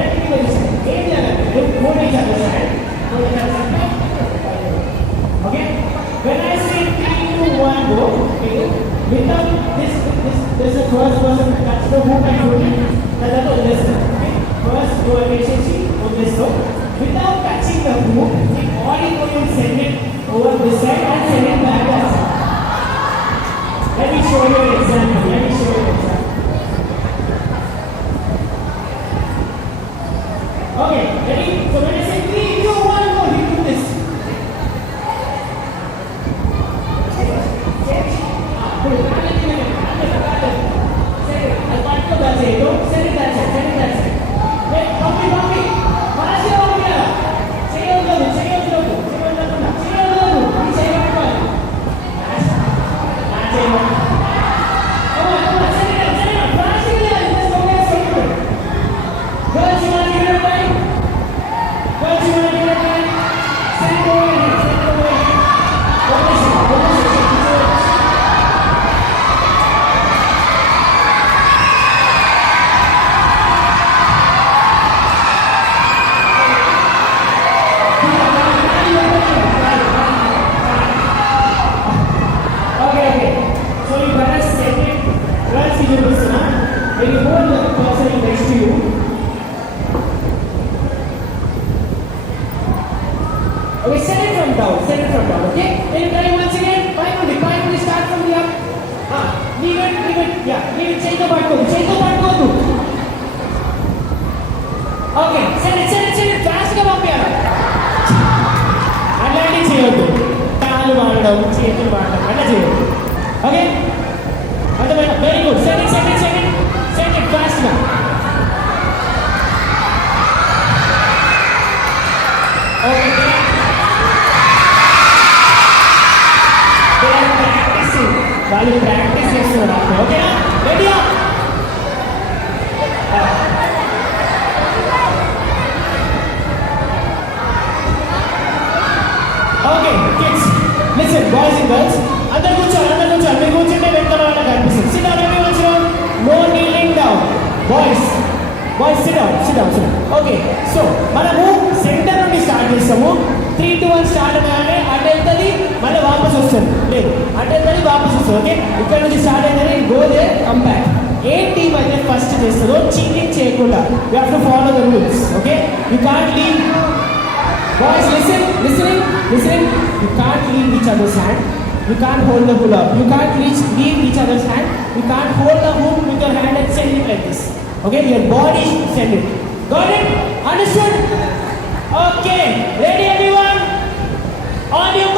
వెనక్కి వెళ్ళింది ఏం చేయాలంటే మూడు ఇచ్చారు sir okay when I say 3 2 1 go okay without this there's a first person touch the hook and hold it that's the lesson okay first go and on this so without touching the hook the body going to send it over this side and send it back that side. Let me show you an example. Okay, ready? So when I say 3 2 1 go you do this. When you hold the person next to you, okay, send it from down, okay? Then you try once again, 5 only, start from the up. Leave it, yeah, leave it, change the part go to. Okay, send it, fast ga pampiyala. Alani cheyoddu, kaalu vaadadam, cheytulu vaadadam, alla cheyoddu. Okay? Very good, send it fast now. Okay, they are practicing. While you practice చేస్తున్నారు okay ready okay kids listen boys and girls అందరూ కూర్చోండి మీరు కూర్చుంటే వెంటనే వాళ్ళకి కనిపిస్తుంది sit down everyone sit down no kneeling down boys sit down okay so మనము centre నుండి స్టార్ట్ చేస్తాము 3 2 1 స్టార్ట్ అవ్వగానే అటు వెళ్తుంది మళ్ళీ వాపస్ వస్తుంది లేదు అటు వెళ్తుంది వాపస్ వస్తుంది ఓకే ఇక్కడ నుంచి స్టార్ట్ అయిందని గో దే కమ్ బ్యాక్ ఏ టీమ్ అయితే ఫస్ట్ చేస్తుందో చీటింగ్ చేయకుండా you have to follow the rules okay you can't leave boys listening you can't leave each others hand you can't hold the hook up you can't leave each other's hand you can't hold the hook with your hand and send it like this okay your body should send it got it understood okay ready everyone on your